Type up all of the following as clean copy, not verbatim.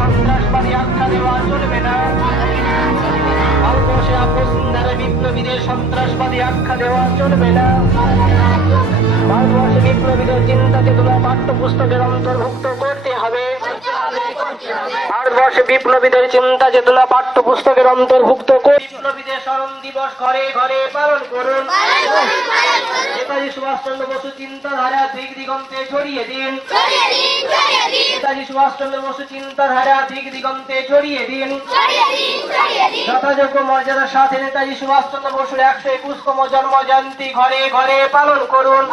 সন্ত্রাসবাদী আখ্যা দেওয়া চলবে না। ভারতবর্ষে বসুন্ধরা বিপ্লবীদের সন্ত্রাসবাদী আখ্যা দেওয়া চলবে না। ভারতবর্ষে বিপ্লবীদের চিন্তা চেতনা পাঠ্যপুস্তকের অন্তর্ভুক্ত করতে হবে। ভারতবর্ষে বিপ্লবীদের চিন্তা চেতনা পাঠ্যপুস্তকের অন্তর্ভুক্ত করে বিপ্লবীদের স্মরণ দিবস ঘরে ঘরে পালন করুন। নেতাজি সুভাষচন্দ্র বসু চিন্তাধারা দিক দিগন্তে ছড়িয়ে দিন। নেতাজি সুভাষচন্দ্র বসু চিন্তাধারা দিক দিগন্তে ছড়িয়ে দিন। যথাযোগ্য মর্যাদার সাথে নেতাজি সুভাষচন্দ্র বসুর 121তম জন্ম জয়ন্তী ঘরে ঘরে পালন করুন।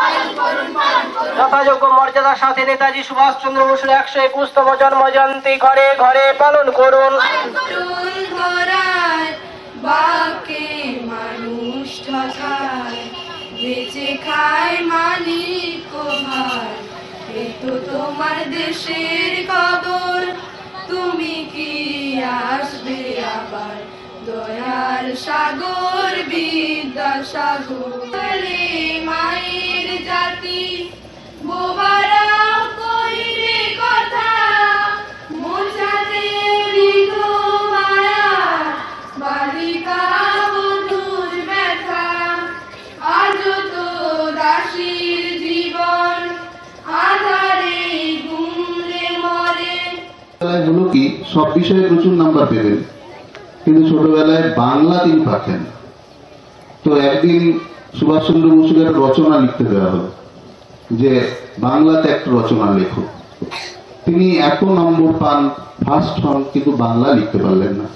যথাযোগ্য মর্যাদার সাথে নেতাজি সুভাষচন্দ্র বসুর 121তম জন্ম জয়ন্তী ঘরে ঘরে পালন করুন। বাকে মানুষ ঠকায়, বেঁচে খায় মালিক ভাই, এই তো তোমার দেশের কদর, তুমি কি আসবে আবার? দয়ার সাগর বিদ্যাসাগর মায়ের জাতি বোবারা কইরে কথা, মোছাতে মায়া বালিকা বধুর ব্যথা, আজ তো দাসীর জীবন আধারে ঘুমলে মরে। হলো কি সব বিষয়ে প্রচুর নাম্বার পেতেন, কিন্তু ছোটবেলায় বাংলা তিনি পাচ্ছেন। তো একদিন সুভাষচন্দ্র বসুকে একটা রচনা লিখতে দেওয়া হলো যে বাংলাতে একটা রচনা লেখো। তিনি এত নম্বর পান, ফার্স্ট হন, কিন্তু বাংলা লিখতে পারলেন না।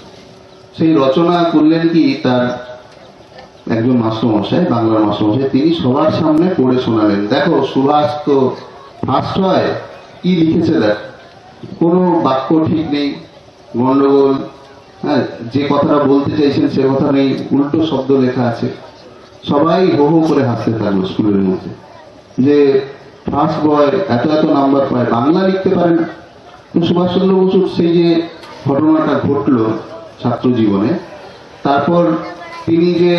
সেই রচনা করলেন কি তার একজন মাস্টারমশাই, বাংলার মাস্টারমশাই, তিনি সবার সামনে পড়ে শোনালেন, দেখো সুভাষ তো ফার্স্ট হয়, কি লিখেছে দেখ, কোনো বাক্য ঠিক নেই, গন্ডগোল, হ্যাঁ, যে কথাটা বলতে চাইছেন সে কথা নেই, উল্টো শব্দ লেখা আছে। সবাই হো হো করে হাসতে থাকলো স্কুলের মধ্যে যে ফার্স্ট বয় এত এত নাম্বার পায়, বাংলা লিখতে পারে না। তো সুভাষচন্দ্র বসুর সেই যে ঘটনাটা ঘটলো ছাত্র জীবনে, তারপর তিনি যে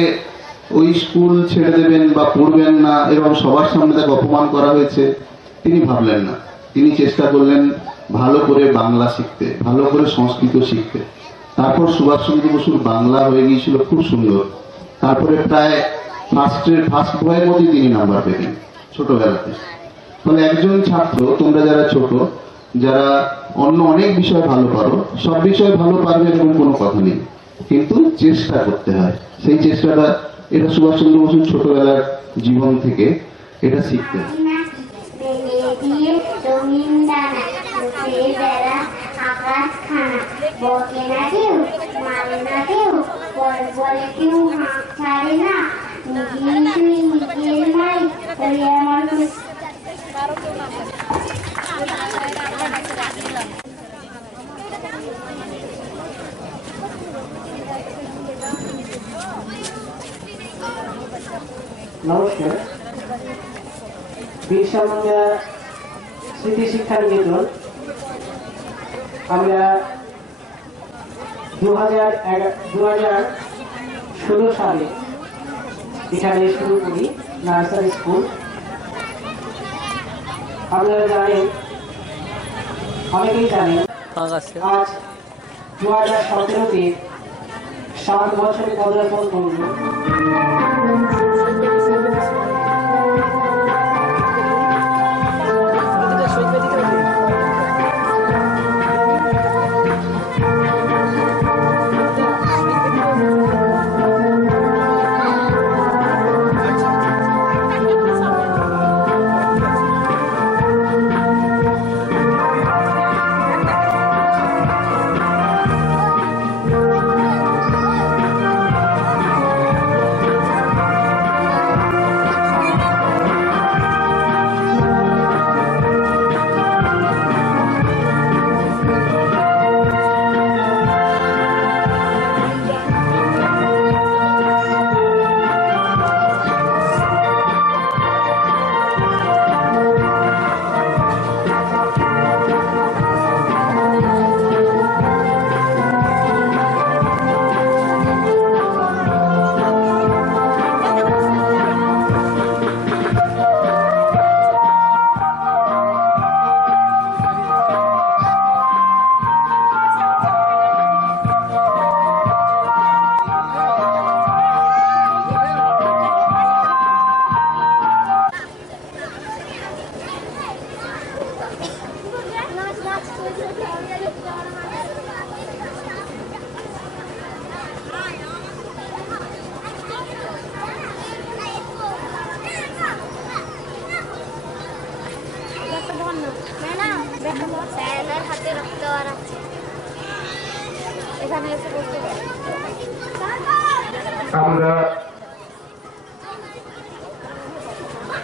ওই স্কুল ছেড়ে দেবেন বা পড়বেন না, এরকম সবার সামনে তাকে অপমান করা হয়েছে, তিনি ভাবলেন না। তিনি চেষ্টা করলেন ভালো করে বাংলা শিখতে, ভালো করে সংস্কৃত শিখতে। তারপর সুভাষচন্দ্র বসুর বাংলা হয়ে গিয়েছিল খুব সুন্দর। তারপরে প্রায় ফার্স্ট বয়ের মধ্যে তিনি নাম্বার পেতেন ছোটবেলাতে। ফলে একজন ছাত্র, তোমরা যারা ছোট, যারা অন্য অনেক বিষয় ভালো পারো, সব বিষয় ভালো পারবে এরকম কোনো কথা নেই, কিন্তু চেষ্টা করতে হয়। সেই চেষ্টাটা, এটা সুভাষচন্দ্র বসুর ছোটবেলার জীবন থেকে এটা শিখতে হয়। আকাশ খানা বকে না কেউ, মানে না কেউ, বলে কেউ হাঁক ছাড়ে না, নিজের মাই আমার নমস্কার। বিরসা মুন্ডা স্মৃতি শিক্ষা নিকেতন আমরা 2016 সালে এখানে শুরু করি নার্সারি স্কুল। আপনারা জানেন, অনেকেই জানেন, আজ 2017-তে 7 বছরে পদার্পণ করল।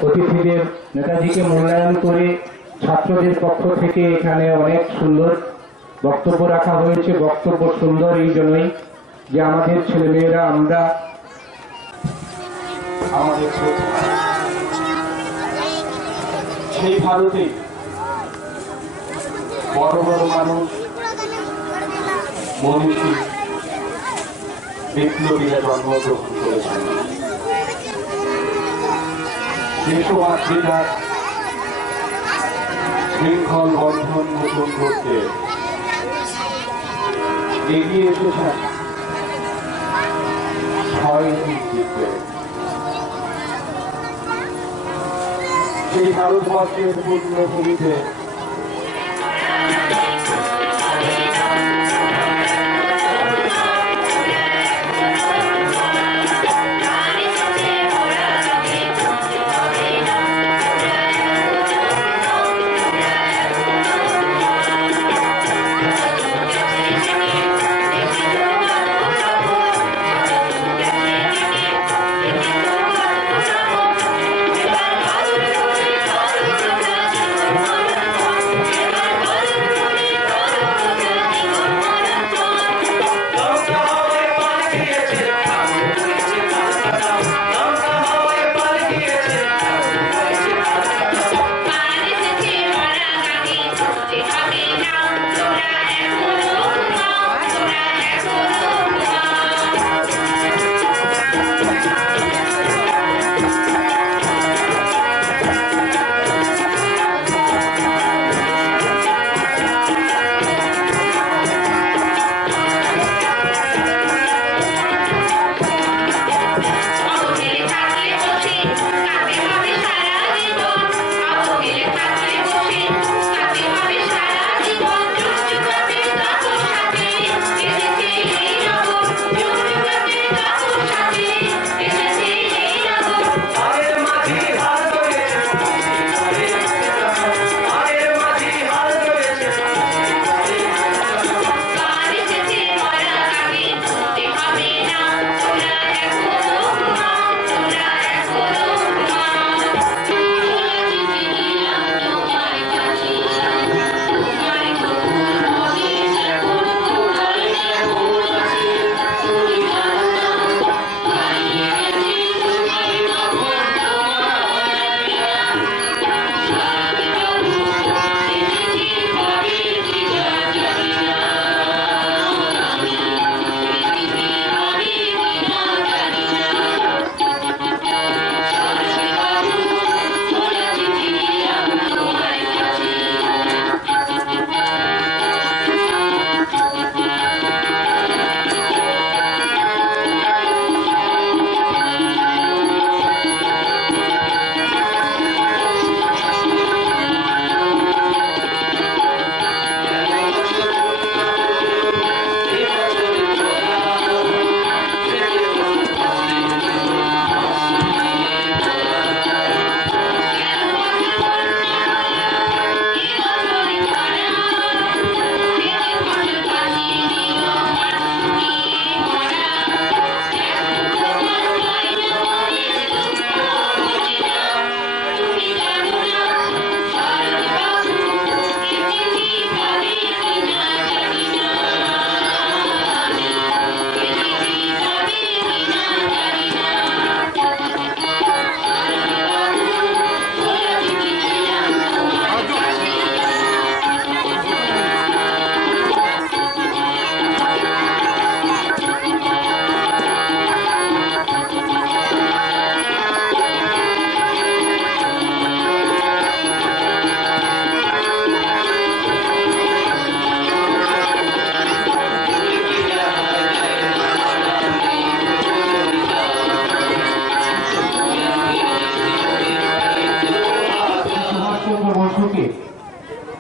অতিথিদের নেতাজিকে মূল্যায়ন করে ছাত্রদের পক্ষ থেকে এখানে অনেক সুন্দর বক্তব্য রাখা হয়েছে। বক্তব্য সুন্দর এই জন্যই যে আমাদের ছেলেমেয়েরা আমরা আমাদের সেই ভারতে বড় বড় মানুষ, মনীষী, বিপ্লবীরা জন্মগ্রহণ করেছেন। দেশবাসীরা শৃঙ্খল বন্ধন মোচন করতে এগিয়ে এসেছেন দিতে। সেই ভারতবর্ষের পূর্ণভূমিতে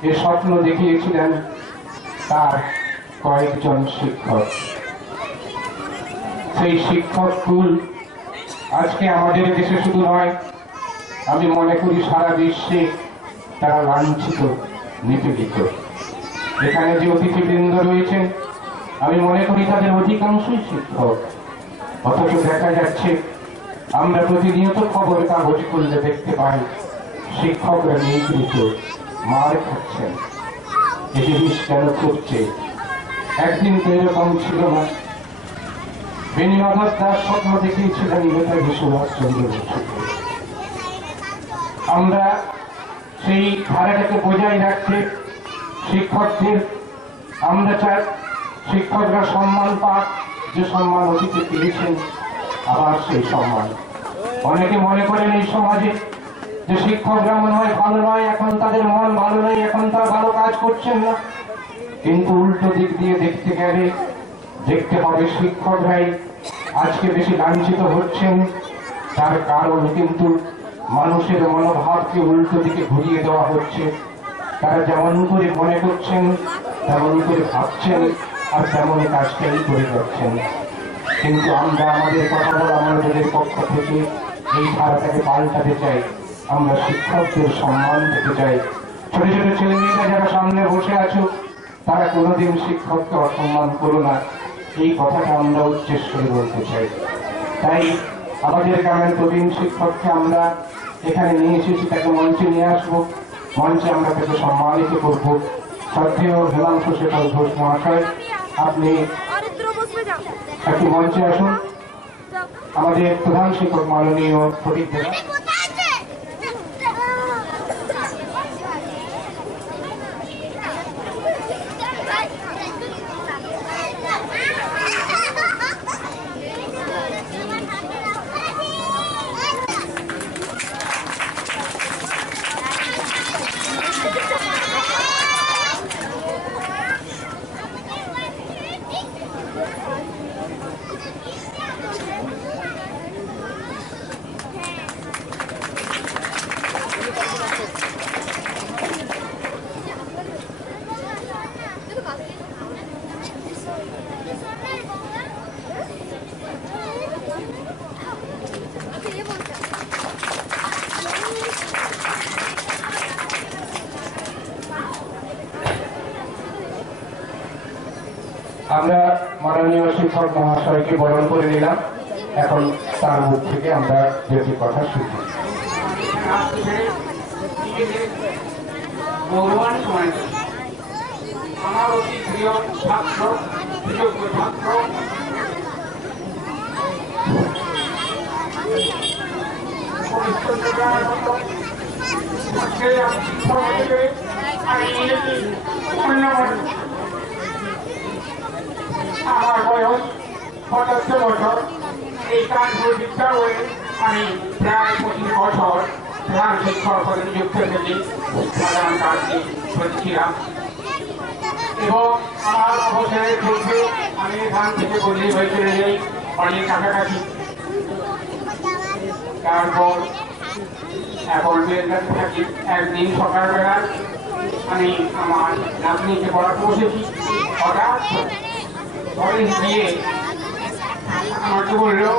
যে স্বপ্ন দেখিয়েছিলেন তার কয়েকজন শিক্ষক, সেই শিক্ষক কুল আজকে আমাদের দেশে শুধু নয়, আমি মনে করি সারা বিশ্বে তারা লাঞ্ছিত, নিপীড়িত। এখানে যে অতিথিবৃন্দ রয়েছেন আমি মনে করি তাদের অধিকাংশই শিক্ষক, অথচ দেখা যাচ্ছে আমরা প্রতিনিয়ত খবর কাগজ খুললে দেখতে পাই শিক্ষকরা নিগৃহীত, মার খাচ্ছেন। এই জিনিস কেন ঘটছে? একদিন তো এরকম ছিল না। বেণীমাধব দাস স্বপ্ন দেখিয়েছিলেন নেতাজি সুভাষচন্দ্র বসুকে। আমরা সেই ধারাটাকে বজায় রাখতে শিক্ষকদের আমরা চাই শিক্ষকরা সম্মান পাক, যে সম্মান অতীতে পেয়েছেন আবার সেই সম্মান। অনেকে মনে করেন এই সমাজে যে শিক্ষকরা মনে হয় ভালো নয়, এখন তাদের মন ভালো নেই, এখন তারা ভালো কাজ করছেন না। কিন্তু উল্টো দিক দিয়ে দেখতে গেলে দেখতে হবে শিক্ষকরাই আজকে বেশি লাঞ্ছিত হচ্ছেন। তার কারণ কিন্তু মানুষের মনোভাবকে উল্টো দিকে ঘুরিয়ে দেওয়া হচ্ছে। তারা যেমন করে মনে করছেন, তেমন করে ভাবছেন, আর তেমন কাজটাই করে যাচ্ছেন। কিন্তু আমরা আমাদের কথা বলা মানুষদের পক্ষ থেকে এই ধারাটাকে পাল্টাতে চাই। আমরা শিক্ষকদের সম্মান দিতে চাই। ছোট ছোট ছেলে মেয়েরা যারা সামনে বসে আছো, তারা কোনোদিন শিক্ষককে অসম্মান করো না, এই কথাটা আমরা উচ্চস্বরে বলতে চাই। তাই আমাদের গ্রামের প্রবীণ শিক্ষককে আমরা এখানে নিয়ে এসেছি, তাকে মঞ্চে নিয়ে আসবো। মঞ্চে আমরা তাকে সম্মানিত করব। শ্রদ্ধেয় হেমাংশু শেখর ঘোষ মহাশয়, আপনি একটি মঞ্চে আসুন। আমাদের প্রধান শিক্ষক মাননীয় ফটিক দেব। আমরা মাননীয় শিক্ষক মহাশয়কে বরণ করে নিলাম। এখন তার মুখ থেকে আমরা দুটি কথা শুনব। আমার অতি প্রিয় ছাত্র, সুযোগ্য ছাত্র, আমার বয়স ৭৫ বছর। এই কানপুর বিদ্যালয়ে আমি প্রায় ২৫ বছর প্রধান শিক্ষক পদে নিযুক্ত থেকে শিক্ষাদান কাজটি করেছিলাম এবং আমার অবসরের ক্ষেত্রে আমি এখান থেকে বদলি হয়ে চলে যাই অনেক কাছাকাছি। তারপর এখন বেলগাছি থাকি। একদিন সকালবেলা আমি আমার নাতনিকে পড়াতে বসেছি। হঠাৎ ঘরে গিয়ে আমাকে বললো,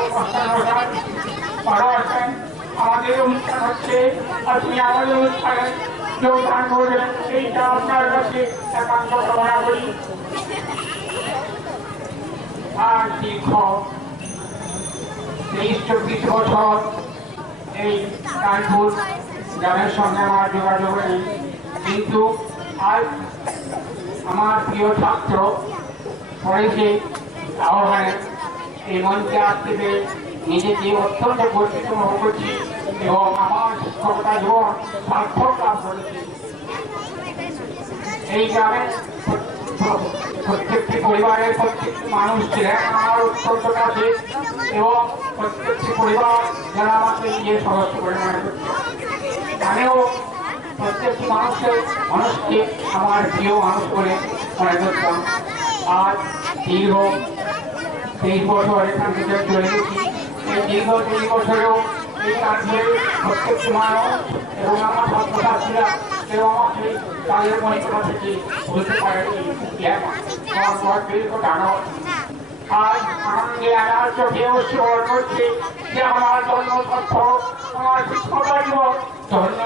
আমাদের অনুষ্ঠান হচ্ছে, আপনি আমাদের অনুষ্ঠানে যোগদান করবেন, এইটা আপনার কাছে একান্ত কামনা করি। আর শিক্ষক ২৩-২৪ বছর এই কানপুর গ্রামের সঙ্গে আমার যোগাযোগ নেই, কিন্তু আজ আমার প্রিয় ছাত্র পড়েছে আহ্বানে এই মঞ্চে আসতে পেরে নিজেকে অত্যন্ত গর্বিত মনে করছি এবং আমার শিক্ষকতা জীবন সার্থক লাভ করেছি। এই গ্রামের প্রত্যেকটি পরিবারের প্রত্যেকটি মানুষ ছিলেন আমার অত্যন্ত কাছে এবং প্রত্যেকটি পরিবার যারা আমাকে নিজের সদস্য করে মনে করছে। আমিও প্রত্যেকটি মানুষকে আমার প্রিয় মানুষ বলে মনে করতাম। আজ দীর্ঘ ২৩ বছর এখান থেকে চলে গেছি। এই দীর্ঘ ২৩ বছরেও এই কাজে প্রত্যেকটি মানুষ এবং আমার ছাত্রছাত্রীরা কেউ আমাকে তাদের মনিকতা থেকে বুঝতে পারেনি। দীর্ঘ টানো আজ আনন্দে আমার চোখে উৎসব করছে যে আমার জন্ম তথ্য আমার শিক্ষকতা জীবন ধন্য।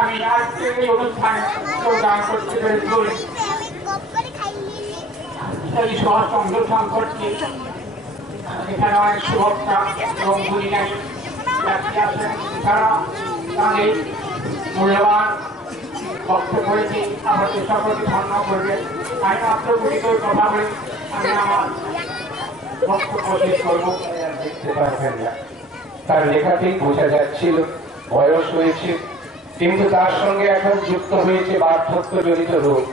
আমি আজ থেকে এই অনুষ্ঠানে যোগদান করতে পেরেছি। এই সুভাষ চন্দ্র সম্পর্কে এখানে অনেক শুভেচ্ছা এবং ভুলিনাই ব্যক্তি আছেন, তারা তাদের মূল্যবান বক্তব্য রেখে আমাদের সকলকে ধন্য করবেন। আমি মাত্র গুটি করে কথা বলে আমি আমার বক্তব্য শেষ করবো। দেখতে পারবেন না, তার লেখাতেই বোঝা যাচ্ছিল বয়স হয়েছে, কিন্তু তার সঙ্গে এখন যুক্ত হয়েছে বার্ধক্যজনিত রোগ।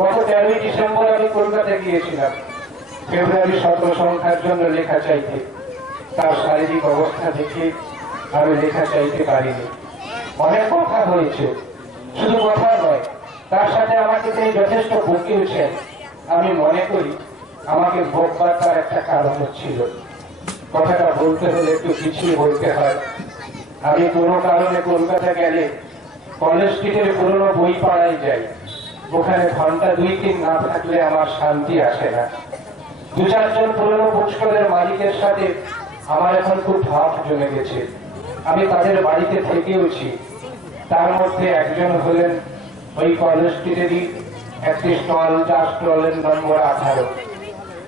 গত 13ই ডিসেম্বর আমি কলকাতা গিয়েছিলাম ফেব্রুয়ারি 17 সংখ্যার জন্য লেখা চাইতে। তার শারীরিক অবস্থা দেখে আমি লেখা চাইতে পারিনি। অনেক কথা হয়েছে, শুধু কথা নয়, তার সাথে আমাকে তিনি যথেষ্ট বকিয়েছেন। আমি মনে করি আমাকে বকবার তার একটা কারণ ছিল। কথাটা বলতে হলে একটু পিছিয়ে বলতে হয়। আমি কোনো কারণে কলকাতা গেলে কলেজ স্ট্রিটের পুরোনো বই পাড়ায় যাই। ওখানে ঘন্টা 2-3 না থাকলে আমার শান্তি আসে না। 2-4 জন পুরোনো বুকস্টলের মালিকের সাথে আমার এখন খুব ভাব জমে গেছে। আমি তাদের বাড়িতে থেকেওছি। তার মধ্যে একজন হলেন ওই কলেজ স্ট্রিটেরই একটি স্টল, যার স্টলের নম্বর 18।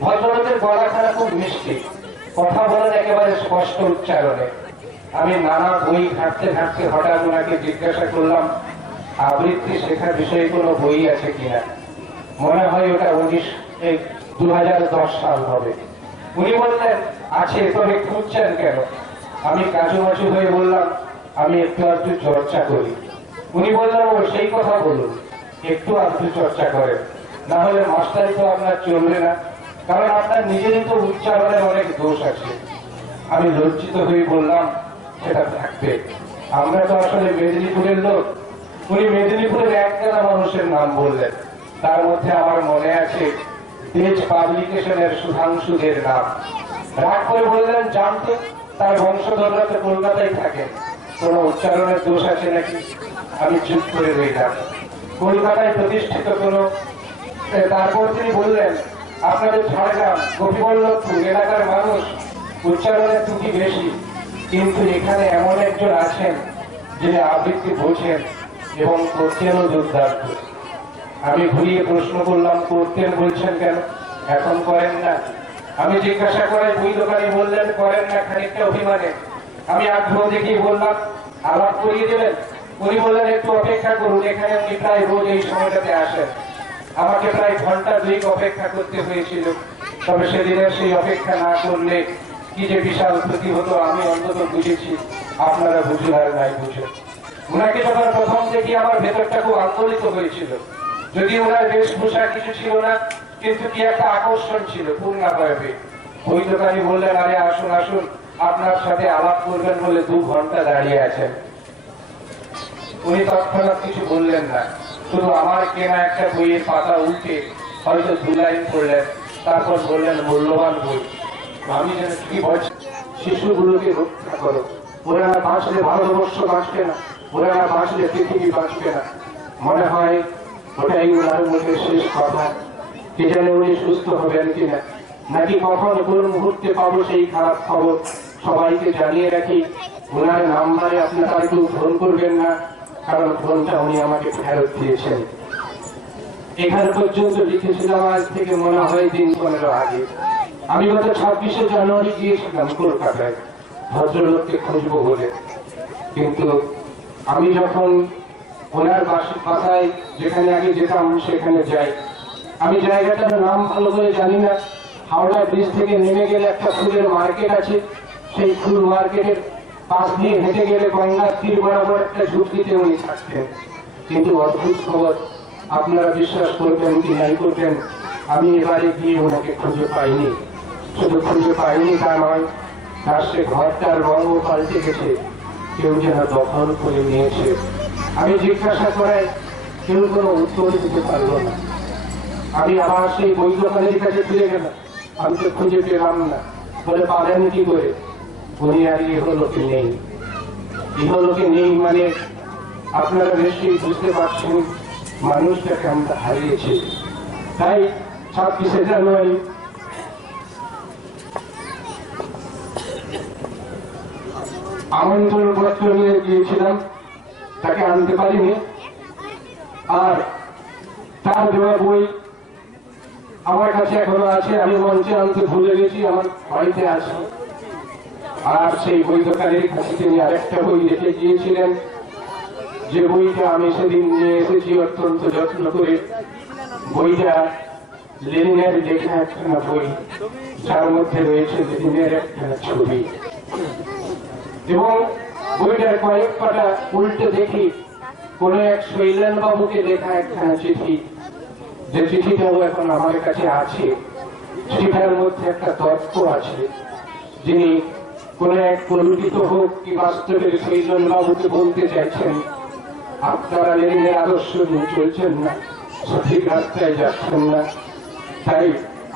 ভদ্রলোকের গলাখানা খুব মিষ্টি, কথা বলেন একেবারে স্পষ্ট উচ্চারণে। আমি নানা বই ঘাঁটতে ঘাঁটতে হঠাৎ ওনাকে জিজ্ঞাসা করলাম আবৃত্তি শেখার বিষয়ে কোনো বই আছে কিনা। মনে হয় ওটা 2010 সাল হবে। উনি বললেন আছে, তবে খুঁজছেন কেন? আমি কাজুমাচু হয়ে বললাম আমি একটু আধটু চর্চা করি। উনি বললেন ও সেই কথা বলুন, একটু আধটু চর্চা করেন, না হলে মাস্টারি তো আপনার চলবে না, কারণ আপনার নিজেরই তো উচ্চারণের অনেক দোষ আছে। আমি লজ্জিত হয়ে বললাম সেটা থাকবে, আমরা তো আসলে মেদিনীপুরের লোক। উনি মেদিনীপুরের একজনা মানুষের নাম বললেন, তার মধ্যে আমার মনে আছে তেজ পাবলিকেশনের সুধাংশুদের নাম। রাগ করে বললেন জানতো তার বংশধররা তো কলকাতায় থাকেন, কোন উচ্চারণের দোষ আছে নাকি। আমি চুপ করে রইলাম। কলকাতায় প্রতিষ্ঠিত কোন। তারপর তিনি বললেন আপনাদের ঝাড়গ্রাম, গোপীবল্লভপুর এলাকার মানুষ উচ্চারণের ত্রুটি বেশি, কিন্তু এখানে এমন একজন আছেন যিনি আবৃত্তি বোঝেন এবং করতেনও দুর্দান্ত। আমি ঘুরিয়ে প্রশ্ন করলাম করতেন বলছেন কেন, এখন করেন না? আমি জিজ্ঞাসা করে বই দোকানি বললেন করেন না খানিকটা অভিমানে। আমি আগ্রহ দেখিয়ে বললাম আলাপ করিয়ে দেবেন। উনি বললেন একটু অপেক্ষা করুন, এখানে উনি প্রায় রোজ এই সময়টাতে আসেন। আমাকে প্রায় ঘন্টা 2 অপেক্ষা করতে হয়েছিল, তবে সেদিনের সেই অপেক্ষা না করলে কি যে বিশাল ক্ষতি হতো আমি অন্তত বুঝেছি, আপনারা বুঝুন আর নাই বুঝুন। ওনাকে যখন প্রথম দেখি আমার ভেতরটা খুব আন্দোলিত হয়েছিল। যদি ওনার বেশভূষা কিছু ছিল না, কিন্তু কি একটা আকর্ষণ ছিল পূর্ণাবয়বে। ওই দোকানি বললেন আরে আসুন আসুন, আপনার সাথে আলাপ করবেন বলে 2 ঘন্টা দাঁড়িয়ে আছেন। উনি তৎক্ষণাৎ কিছু বললেন না, শুধু আমার কেনা একটা বইয়ের পাতা উল্টে হয়তো 2 লাইন পড়লেন, তারপর বললেন মূল্যবান বই। আমি যেন কি বলছি, শিশুগুলোকে রক্ষা করো, ওরা না বাঁচলে ভারতবর্ষ বাঁচবে না, ওরা না বাঁচলে পৃথিবী বাঁচবে না। মনে হয় ওটাই ওনার মধ্যে শেষ কথা। কে জানে উনি সুস্থ হবেন কিনা, নাকি কখন কোন মুহূর্তে পাবো সেই খারাপ খবর। সবাইকে জানিয়ে রাখি ওনার নাম্বারে আপনারা কেউ ফোন করবেন না, কারণ ফোনটা উনি আমাকে ফেরত দিয়েছেন। এখানে পর্যন্ত লিখেছিলাম আজ থেকে মনে হয় দিন 15 আগে। আমি গত 26শে জানুয়ারি গিয়েছিলাম কলকাতায় ভদ্রলোককে খুঁজবো বলে, কিন্তু আমি যখন ওনার বাসায় যেখানে আগে যেতাম সেখানে যাই, আমি জায়গাটার নাম ভালো করে জানি না। হাওড়া ব্রিজ থেকে নেমে গেলে একটা ফুলের মার্কেট আছে, সেই ফুল মার্কেটের পাশ দিয়ে হেঁটে গেলে গঙ্গার তীর বরাবর একটা ঝুঁকিতে উনি থাকতেন। কিন্তু অদ্ভুত খবর, আপনারা বিশ্বাস করবেন কি নাই করবেন, আমি এবারে গিয়ে ওনাকে খুঁজে পাইনি। শুধু খুঁজে পাইনি তা নয়, তার সে ঘরটার রঙও পাল্টে গেছে, কেউ যেন দখল করে নিয়েছে। আমি জিজ্ঞাসা করায় কেউ কোনো উত্তর দিতে পারল না। আমি আবার সেই বই দোকানের কাছে ফিরে গেলাম, আমি তো খুঁজে পেলাম না। বলে পালেন কি করে? উনি আর ইহলোকে নেই। ইহলোকে নেই মানে আপনারা নিশ্চয়ই বুঝতে পারছেন মানুষটাকে আমরা হারিয়েছি। তাই 26শে জানুয়ারি আমন্ত্রণ পত্র নিয়ে গিয়েছিলাম, তাকে আনতে পারিনি। আর তার দেওয়া বই আমার কাছে এখনো আছে, আমি মঞ্চে আনতে ভুলে গেছি, আমার বাড়িতে আছে। আর সেই বই দোকানের কাছে তিনি আরেকটা বই রেখে গিয়েছিলেন, যে বইটা আমি সেদিন নিয়ে এসেছি অত্যন্ত যত্ন করে। বইটা লেনিনের লেখা একখানা বই, যার মধ্যে রয়েছে লেনিনের একটা ছবি, এবং বইটার কয়েক পাতা উল্টে দেখি কোন এক শৈলেন বাবুকে লেখা একখানা চিঠি, যে চিঠিটাও এখন আমার কাছে আছে। চিঠিটার মধ্যে একটা তর্ক আছে, যিনি কোন এক পরিচিত হোক কি বাস্তবের শৈলেন বাবুকে বলতে চাইছেন, আপনারা লেনিনের আদর্শ নিয়ে চলছেন না, সঠিক রাস্তায় যাচ্ছেন না, তাই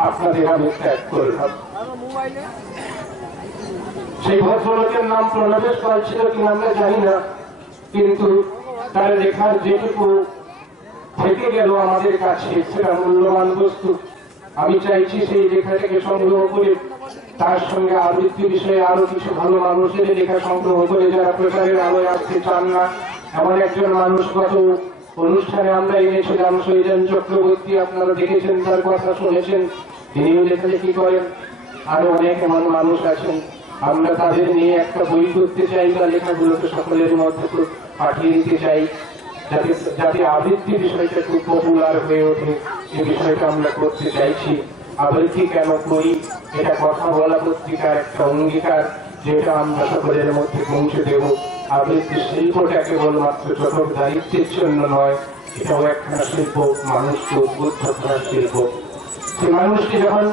আপনাদের আমি ত্যাগ করলাম। সেই ভদ্রলোকের নাম প্রণবেশ পাল ছিল কিনা আমরা জানি না, কিন্তু তার লেখার যেটুকু থেকে গেল আমাদের কাছে সেটা মূল্যবান বস্তু। আমি চাইছি সেই লেখাটাকে সংগ্রহ করে তার সঙ্গে আবৃত্তি বিষয়ে আরো কিছু ভালো মানুষের লেখা সংগ্রহ করে, যারা প্রচারের আলোয় আসতে চান না, এমন একজন মানুষ গত অনুষ্ঠানে আমরা এনেছিলাম শৈলেন চক্রবর্তী, আপনারা দেখেছেন, তার কথা শুনেছেন, তিনিও লেখালেখি করেন। আরো অনেক এমন মানুষ আছেন, আমরা তাদের নিয়ে একটা বই করতে চাই বা লেখাগুলোকে সকলের মধ্যে পাঠিয়ে দিতে চাই, যাতে আবৃত্তি বিষয়টা খুব পপুলার হয়ে ওঠে। এই বিষয়টা আমরা করতে চাইছি। আবৃত্তি কেন করি, এটা কথা বলা পত্রিকার একটা অঙ্গীকার, যেটা আমরা সকলের মধ্যে পৌঁছে দেব। আবৃত্তি শিল্পটা কেবলমাত্র ছোট দায়িত্বের জন্য নয়, এটাও একখানা শিল্প, মানুষকে উদ্বুদ্ধ করার শিল্প। সেই মানুষটি যখন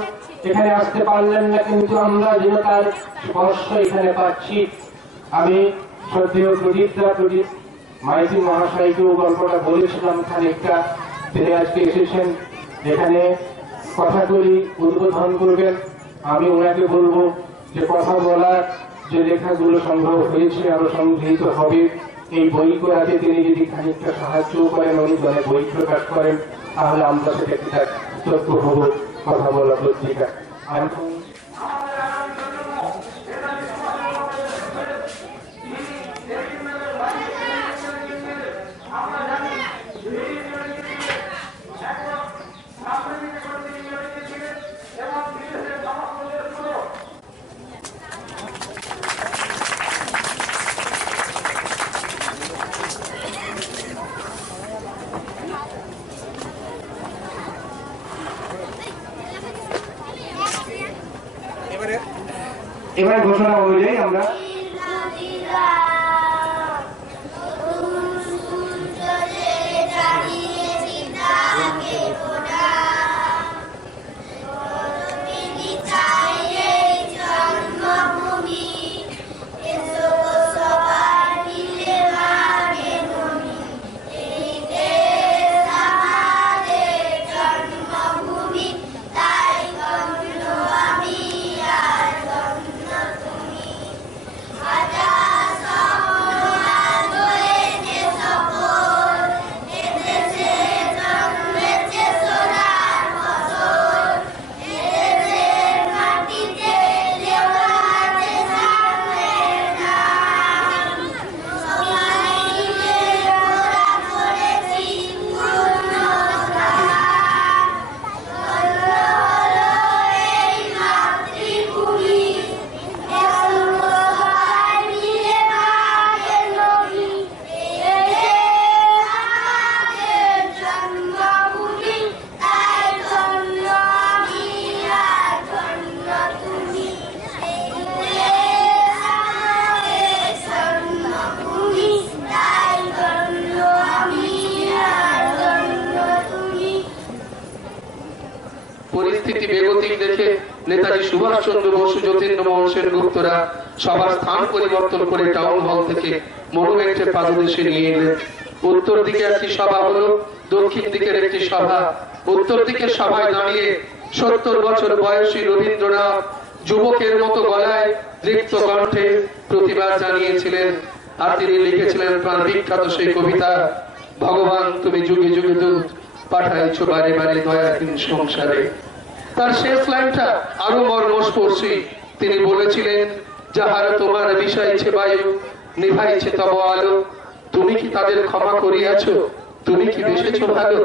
এখানে আসতে পারলেন না, কিন্তু আমরা যেন তার স্পর্শ এখানে পাচ্ছি। আমি শ্রদ্ধেয় প্রদীপ মাইতি মহাশয়কেও গল্পটা বলেছিলাম খানিকটা, তিনি আজকে এসেছেন, এখানে কথাগুলি উদ্বোধন করবেন। আমি ওনাকে বলবো যে কথা বলার যে লেখাগুলো সংগ্রহ হয়েছে আরো সংগৃহীত হবে, এই বই করাতে তিনি যদি খানিকটা সাহায্য করেন, অনুদানে বই প্রকাশ করেন, তাহলে আমরা সেটাকে তথ্য হব কথা বলা পত্রিকা। এবার ঘোষণা অনুযায়ী আমরা পরিস্থিতি বেগতিক দেখে নেতাজি সুভাষ চন্দ্র বসু, যতীন্দ্র মোহন সেনগুপ্তরা সবার স্থান পরিবর্তন করে টাউন হল থেকে মনুমেন্টের পাদদেশে নিয়ে এলেন। উত্তর দিকে একটি সভা হলো, দক্ষিণ দিকের একটি সভা। উত্তর দিকের সভায় দাঁড়িয়ে 70 বছর বয়সী রবীন্দ্রনাথ যুবকের মতো গলায় দৃপ্ত কণ্ঠে প্রতিবাদ জানিয়েছিলেন, আর তিনি লিখেছিলেন প্রাণ বিখ্যাত সেই কবিতা, ভগবান তুমি যুগে যুগে দূত পাঠাইছো বারে বারে দয়াহীন সংসারে। তার শেষ লাইনটা আরো মর্মস্পর্শী। তিনি বলেছিলেন, যাহারা তোমার বিষাইছে বায়ু, নিভাইছে তব আলো, তুমি কি তাদের ক্ষমা করিয়াছ, তুমি কি বেসেছ ভালো।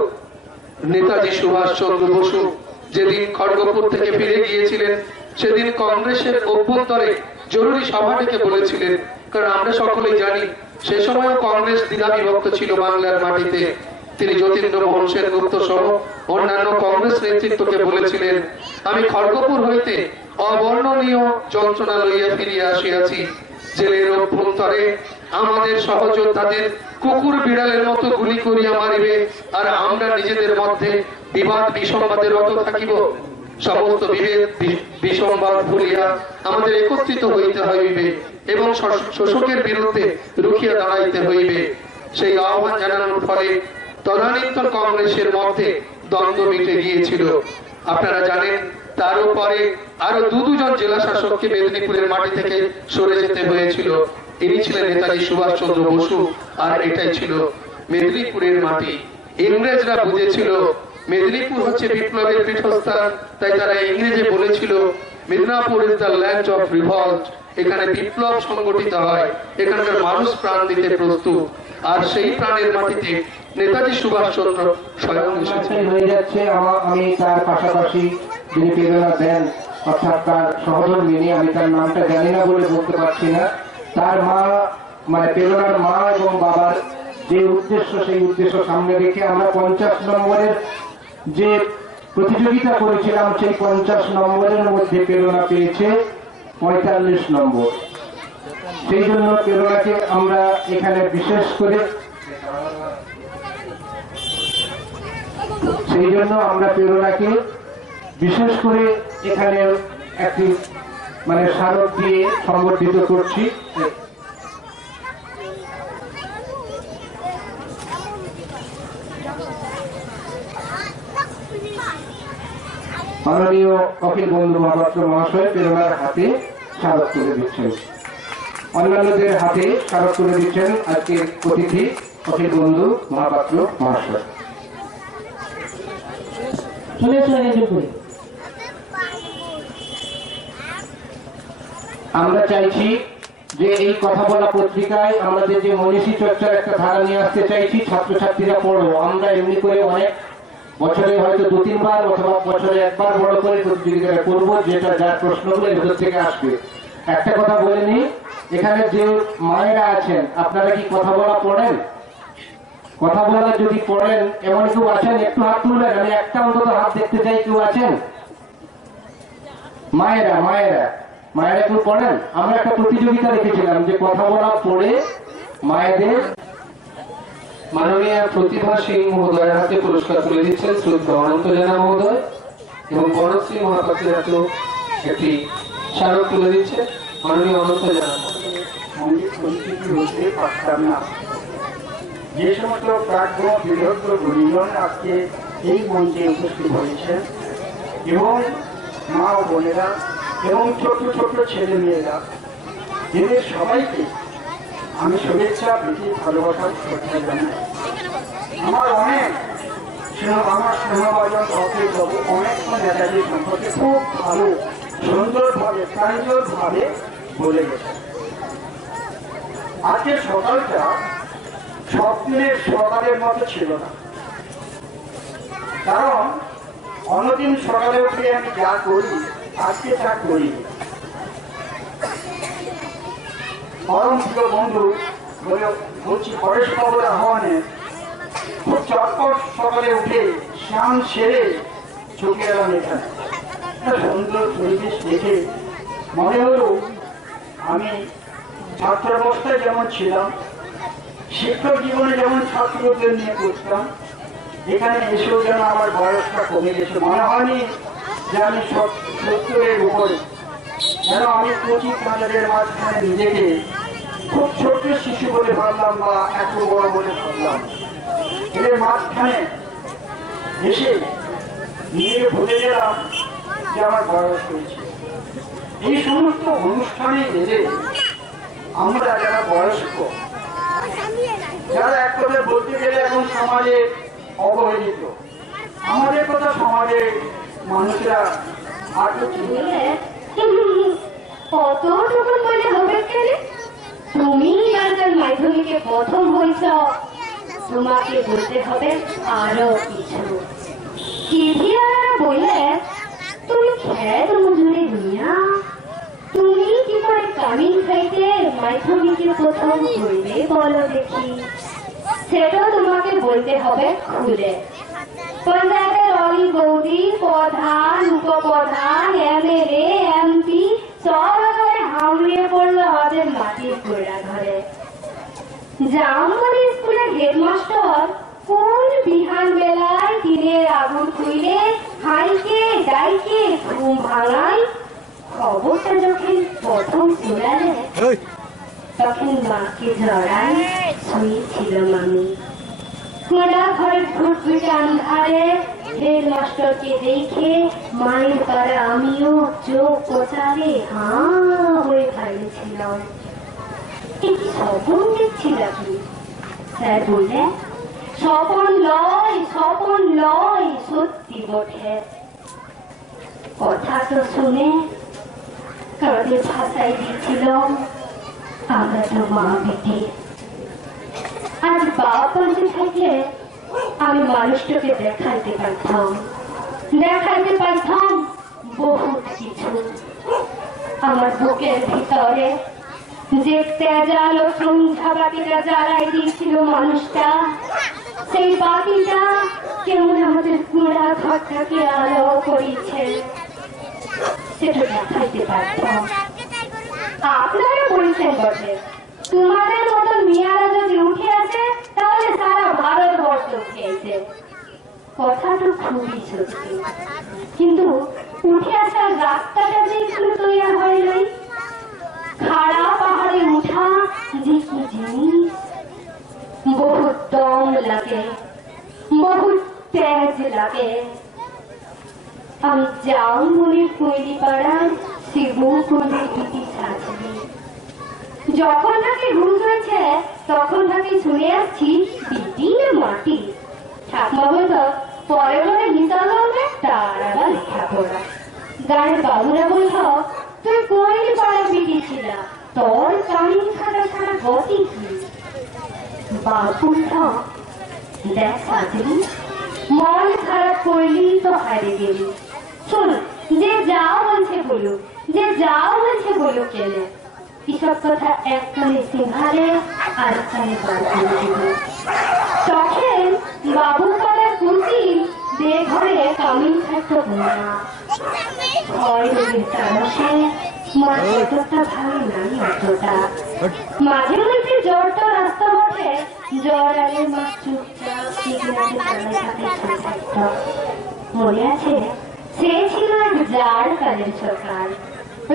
নেতাজি সুভাষ চন্দ্র বসু যেদিন খড়গপুর থেকে ফিরে গিয়েছিলেন, সেদিন কংগ্রেসের অভ্যন্তরে জরুরি সভা ডেকে বলেছিলেন, কারণ আমরা সকলেই জানি সে সময়ও কংগ্রেস দ্বিধাবিভক্ত ছিল বাংলার মাটিতে। তিনি যতীন্দ্র মোহন সেনগুপ্ত সহ অন্যান্য কংগ্রেস নেতৃত্বকে বলেছিলেন, আমি খড়গপুর হইতে অবর্ণনীয় যন্ত্রণা লইয়া ফিরিয়া আসিয়াছি। জেলের অভ্যন্তরে আমাদের সহযোদ্ধাদের কুকুর বিড়ালের মতো গুলি করিয়া মারিবে, আর আমরা নিজেদের মধ্যে বিবাদ বিসংবাদে রত থাকিব। সমস্ত বিভেদ বিসংবাদ ভুলিয়া আমাদের একত্রিত হইতে হইবে এবং শোষকের বিরুদ্ধে রুখিয়া দাঁড়াইতে হইবে। সেই আহ্বান জানানোর ফলে তদানীন্তন কংগ্রেসের মধ্যে দ্বন্দ্ব মিটে গিয়েছিল। আপনারা জানেন তারও পরে আরো দুজন জেলা শাসককে মেদিনীপুরের মাটি থেকে সরে যেতে হয়েছিল। ইনি ছিলেন নেতাজি সুভাষ চন্দ্র বসু, আর এটাই ছিল মেদিনীপুরের মাটি। ইংরেজরা বুঝেছিল মেদিনীপুর হচ্ছে বিপ্লবের পীঠস্থান, তাই তারা ইংরেজে বলেছিল Midnapore is the land of revolt. এখানে বিপ্লব সংগঠিত হয়, এখানকার মানুষ প্রাণ দিতে প্রস্তুত, আর সেই প্রাণের মাটিতে নেতাজি সুভাষ চন্দ্র স্বয়ং এসেছেন। হয়ে যাচ্ছে আমি তার পাশাপাশি যিনি প্রেরণা দেন, অর্থাৎ তার সহধর্মিনী, আমি তার নামটা জানি না বলে বলতে পারছি না, তার মা মানে প্রেরণার মা এবং বাবার যে উদ্দেশ্য, সেই উদ্দেশ্য সামনে রেখে আমরা 50 নম্বরের যে প্রতিযোগিতা করেছিলাম, সেই 50 নম্বরের মধ্যে প্রেরণা পেয়েছে 45 নম্বর। সেই জন্য প্রেরণাকে আমরা এখানে বিশেষ করে এখানে একটি মানে স্মারক দিয়ে সংবর্ধিত করছি। মাননীয় অখিল বন্ধু মহাপাত্র মহাশয় প্রেরণার হাতে স্মারক তুলে দিচ্ছেন, অন্যান্যদের হাতে স্মারক তুলে দিচ্ছেন আজকের অতিথি অখিল বন্ধু মহাপাত্র মহাশয়। আমরা চাইছি যে এই কথা বলা পত্রিকায় আমাদের যে মনীষী চর্চার একটা ধারা নিয়ে আসতে চাইছি, ছাত্রছাত্রীরা পড়ো। আমরা এমনি করে অনেক বছরে হয়তো 2-3 বার অথবা বছরে একবার বড় করে প্রতিযোগিতা করবো, যেটা যার প্রশ্নগুলো ভেতর থেকে আসবে। একটা কথা বলে নি, এখানে যে মায়েরা আছেন আপনারা কি কথা বলা পড়েন? কথা বলা যদি পড়েন এমন কেউ আছেন? একটু হাত তুলবেন, আমি একটা অন্তত হাত দেখতে চাই। কেউ আছেন? মায়েরা কেউ পড়েন? আমরা একটা প্রতিযোগিতা রেখেছিলাম যে কথা বলা পড়ে মায়েদের। মাননীয় প্রতিভা সিং মহোদয়ের হাতে পুরস্কার তুলে দিচ্ছেন শ্রদ্ধা অনন্ত জানা মহোদয়, এবং বনশ্রী মহাপাত্রের হাতেও একটি স্মারক তুলে দিচ্ছে মাননীয় অনন্ত জানা মহোদয়। সঙ্গীত পরিস্থিতি হতে পারতাম না। যে সমস্ত প্রাজ্ঞ বিদগ্ধ গুণীজন আজকে এই মঞ্চে উপস্থিত হয়েছেন, এবং মা ও বোনেরা এবং ছোট ছোট ছেলে মেয়েরা, এদের সবাইকে আমি শুভেচ্ছা, প্রীতি, ভালোবাসা, শ্রদ্ধা জানাই। আমার স্নেহভাজন অখিল বাবু অনেকক্ষণ নেতাজি সম্পর্কে খুব ভালো, সুন্দরভাবে, প্রাঞ্জলভাবে বলে গেছেন। আজকের সকালটা স্বপ্নের সকালের মতো ছিল না, কারণ অন্যদিন সকালে উঠে আমি যা করি আজকে তা করি। পরম প্রিয় বন্ধু বলছি পরেশ বাবুর আহ্বানে খুব চটপট সকালে উঠে স্নান সেরে চলে এলাম এখানে। একটা সুন্দর পরিবেশ দেখে মনে হলো আমি ছাত্রাবস্থায় যেমন ছিলাম, শিক্ষক জীবনে যেমন ছাত্রদের নিয়ে করতাম, এখানে এসেও যেন আমার বয়সটা কমে গেছে। মনে হয়নি যে আমি 70-এর উপরে, যেন আমি 25-50-এর মাঝখানে নিজেকে খুব ছোট শিশু বলে ভাবলাম বা এত বড় বলে ভাবলাম। এদের মাঝখানে এসে নিজেকে ভুলে গেলাম যে আমার বয়স হয়েছে। এই সমস্ত অনুষ্ঠানে এলে আমরা যারা বয়স্ক, যারা এক কথা বলতে গেলে এখন সমাজে অবহেলিত, আমাদের কথা সমাজে মানুষরা আর কতটুকু মনে হবে কেন? তুমি এবারকার মাধ্যমিকে প্রথম হয়েছ, তোমাকে বলতে হবে আরো কিছু। কেভিয়ারা বললে তুমি খেত মজুরি দুনিয়া, তুমি কি করে কামিন খাইতে মাধ্যমিকে প্রথম হইলে বলো দেখি, সেটা তোমাকে বলতে হবে খুলে। পঞ্চায়েতের অলি গৌরী, প্রধান, উপপ্রধান, এমএলএ, এমপি সব ঘরে হামড়িয়ে পড়লো আমাদের মাটির গোড়া ঘরে। জামবনি স্কুলের হেডমাস্টার কোন বিহান বেলায় দিনের আগুন খুইলে হাইকে ডাইকে ঘুম ভাঙায়, খবরটা যখন প্রথম শোনালে তখন মাকে জড়ায় শুয়েছিল মামি। কোড়া ঘরের ঘুটঘুটে আন্ধারে হেডমাস্টারকে দেখে মায়ের পাড়া আমিও চোখ কোচারে হাঁ হয়ে দাঁড়িয়েছিলাম। এই স্বপন দেখছিল কি? স্যার বললে, স্বপন লয় সত্যি বটে। কথা তো শুনে কাঁধে ভাষাই দিচ্ছিল আমরা তো মা বেটি। আজ বাবা বলতে থাকলে আমি মানুষটাকে দেখাইতে পারতাম বহুত কিছু। আমার বুকের ভিতরে যে তেজালো সন্ধ্যা বাতিটা জ্বালাই দিয়েছিল মানুষটা, সেই বাতিটা কেমন আমাদের পুরা ঘরটাকে আলো করেছে সেটা দেখাইতে পারতাম। আপনারা বলছেন বটে, তোমাদের মতন মেয়েরা যদি উঠে আসে তাহলে সারা ভারতবর্ষ উঠে আসে। কথাটা খুবই সত্যি, কিন্তু উঠে আসার রাস্তাটা যে একটু তৈরি হয় নাই। খাড়া পাহাড়ে উঠা যে কি জিনিস, বহুত দম লাগে, বহুত তেজ লাগে। আমি জামবনির কৈলি পাড়ার শিবকুণ্ডের গীতি সাজবি। যখন তাকে ঘুম হয়েছে তখন তাকে শুনে আসছি বিটি না মাটি। ঠাকুমা বলতো পরে পরে হিসাব হবে তার আবার লেখাপড়া। গায়ের বাবুরা বলতো তুই কৈলি পাড়ার বিটি ছিল, তোর কামিন খাটা ছাড়া গতি কি? বাবু দেখ সাজবি, মন খারাপ করলি তো হারে গেলি। শোন, যে যাও বলছে বলুক কেন, এসব কথা এক কানে সিংহারে আর কানে তখন বাবু পাড়ার কুর্তি দে ঘরে কামিন থাকতো না। ভয় রোগের তারসে মার কতটা ভালো নাই অতটা। মাঝে মধ্যে জ্বরটা রাস্তা বটে, জ্বর আগে মা চুপচাপ মনে আছে, সে ছিল এক জার কালের সরকার।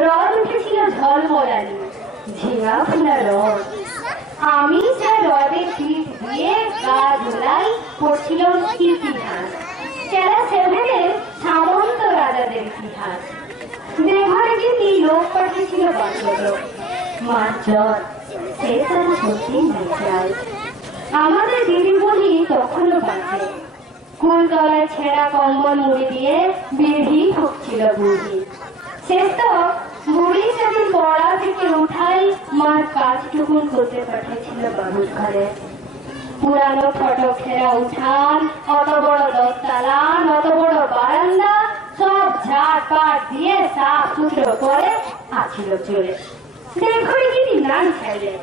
রদ উঠেছিল ঝলমলানি, ঝিঙা ফুলা রদ। আমি সে রদের পিঠ দিয়ে গা ধুলাই পড়ছিল ইতিহাস, ক্লাস 7 সামন্ত রাজাদের ইতিহাস। দেঘরে কিন্তু লোক পাঠিয়েছিল বাচ্চাদের মার জ্বর, সে তারা সত্যি যায়। আমাদের দিদি বলি তখনও বাঁচে, কুলতলায় ছেঁড়া কম্বল মুড়ি দিয়ে বিড়ি ঠুকছিল বুড়ি। সে তো বুড়ি সেদিন পড়া থেকে উঠাই মার কাজটুকুন করতে পাঠিয়েছিল বাবুর ঘরে। পুরানো ফটো ঘেরা উঠান, অত বড় দশতলা, অত বড় বারান্দা সব ঝাড় পাট দিয়ে সাফ সুতরো করে আছিল চলে। দেখুন কি নাম ছাইলে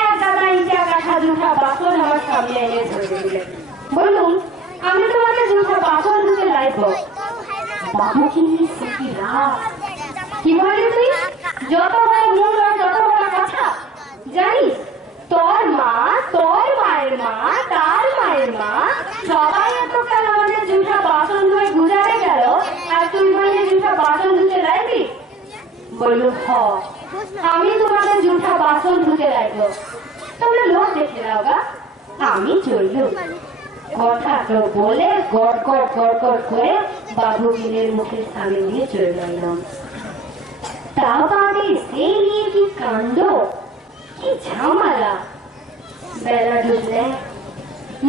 এক দাদা ইটা কাঠা জুঠা বাসন আমার সামনে এনে ধরে দিলেন। বলুন, আমি তোমাকে জুঠা বাসন ধুতে লাইব। বাবু কি কি বলি তুই? যত বড় মূল যত বড় কথা জানিস? তোর মা, তোর মায়ের মা, তার মায়ের মা সবাই এতকাল আমাদের জুঠা বাসন ধুয়ে গুজারে গেল, আর তুই বললি জুঠা বাসন ধুতে লাইবি? বলল হ, আমি তোমাদের জুঠা বাসন ধুতে লাইব। তোমরা লোক দেখে নাও গা, আমি চলল। কথা তো বলে গড় গড় গড় গড় করে বাবু গিলের মুখের সামনে দিয়ে চলে গেলাম। তা বাদে সেই নিয়ে কি কাণ্ড, কি ঝামেলা। বেলা ডুবলে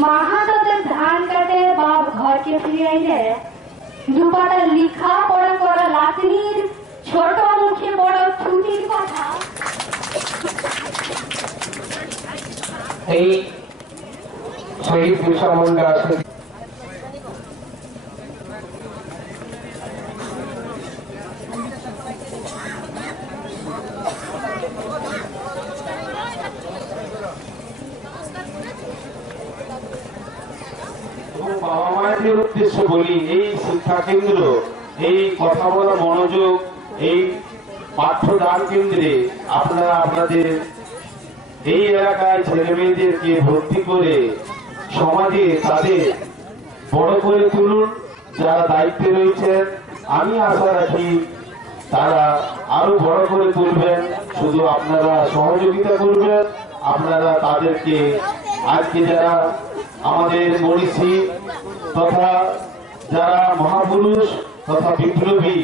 মাহাতদের ধান কাটে বাপ ঘরকে ফিরে আইলে দুপাটা লিখা পড়া করা লাতনির ছোট মুখে বড় ছুটির কথা। এই শহীদ বিরসা মুন্ডা জাতির উদ্দেশ্যে বলি, এই শিক্ষা কেন্দ্র, এই কথা বলা মনোযোগ, এই পাঠ্যদান কেন্দ্রে আপনারা আপনাদের এই এলাকায় ছেলে মেয়েদেরকে ভর্তি করে সমাজে তাদের বড় করে তুলুন। যারা দায়িত্বে রয়েছেন আমি আশা রাখি তারা আরো বড় করে তুলবেন। শুধু আপনারা সহযোগিতা করবেন, আপনারা তাদেরকে আজকে যারা আমাদের মনীষী তথা যারা মহাপুরুষ তথা বিপ্লবী,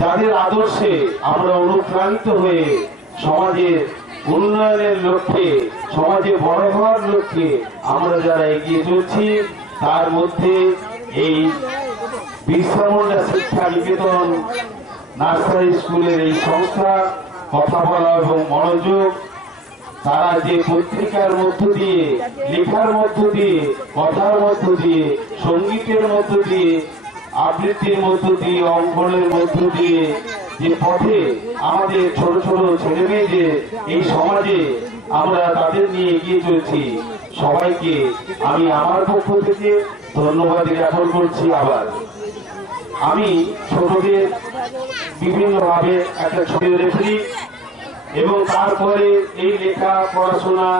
যাদের আদর্শে আমরা অনুপ্রাণিত হয়ে সমাজের উন্নয়নের লক্ষ্যে, সমাজে বড় হওয়ার লক্ষ্যে আমরা যারা এগিয়ে চলছি, তার মধ্যে এই বিরসা মুন্ডা শিক্ষা নিকেতন নার্সারি স্কুলের এই সংস্থা কথা বলা এবং মনোযোগ, তারা যে পত্রিকার মধ্য দিয়ে, লেখার মধ্য দিয়ে, কথার মধ্য দিয়ে, সঙ্গীতের মধ্য দিয়ে, আবৃত্তির মধ্য দিয়ে, অঙ্কনের মধ্য দিয়ে যে পথে আমাদের ছোট ছোট ছেলে মেয়েদের এই সমাজে আমরা তাদের নিয়ে এগিয়ে চলছি, সবাইকে আমি আমার পক্ষ থেকে ধন্যবাদ জ্ঞাপন করছি। আবার আমি ছোটদের বিভিন্নভাবে একটা ছবি রেখি এবং তারপরে এই লেখা পড়াশোনা,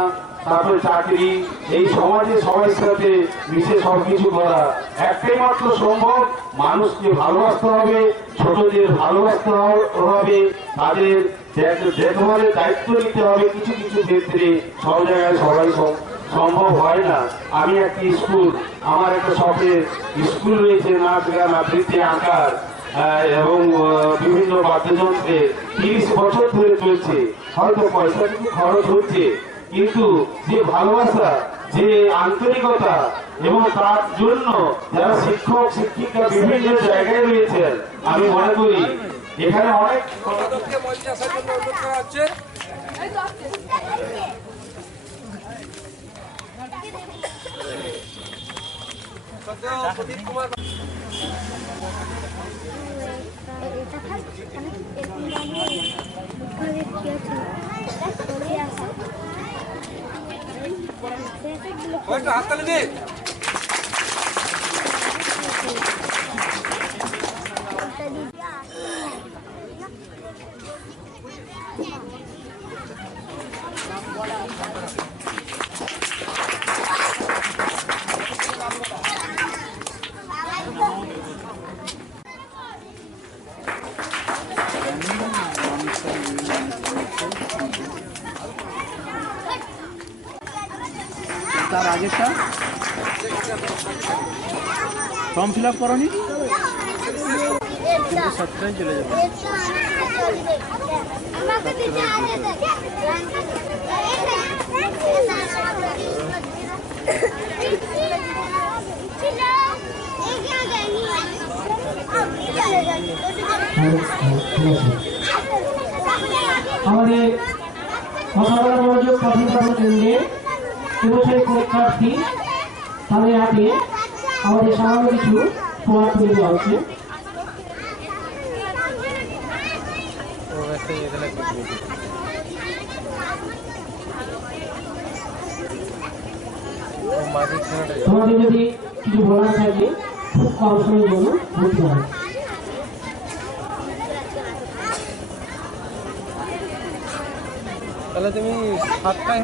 তারপরে চাকরি, এই সমাজে সবার সাথে মিশে সবকিছু করা একটাই মাত্র সম্ভব। মানুষকে ভালোবাসতে হবে, ছোটদের ভালোবাসতে হবে, তাদের দেখভালের দায়িত্ব নিতে হবে। কিছু কিছু ক্ষেত্রে সব জায়গায় সবাই সম্ভব হয় না। আমি একটি স্কুল, আমার একটা শখের স্কুল রয়েছে, নাচ গান আবৃত্তি আঁকার এবং বিভিন্ন বাদ্যযন্ত্রে 30 বছর ধরে চলছে। হয়তো পয়সা কিছু খরচ হচ্ছে, কিন্তু যে ভালোবাসা, যে আন্তরিকতা এবং তার জন্য যারা শিক্ষক শিক্ষিকা বিভিন্ন জায়গায় রয়েছেন, আমি মনে করি এখানে অনেক তার আগেরটা ফর্ম ফিল আপ করনি, কিন্তু সবটাই চলে যাবে। আমাদের কথা বলার মনোযোগ পাঠ্যক্রম কেন্দ্রে এবছর পরীক্ষার্থী তাদের হাতে আমাদের সামান্য কিছু উপহার তুলে দেওয়া হচ্ছে। তোমাদের যদি কিছু বলার থাকে খুব কম সময়ের জন্য বলতে হবে। তাহলে তুমি 7টায়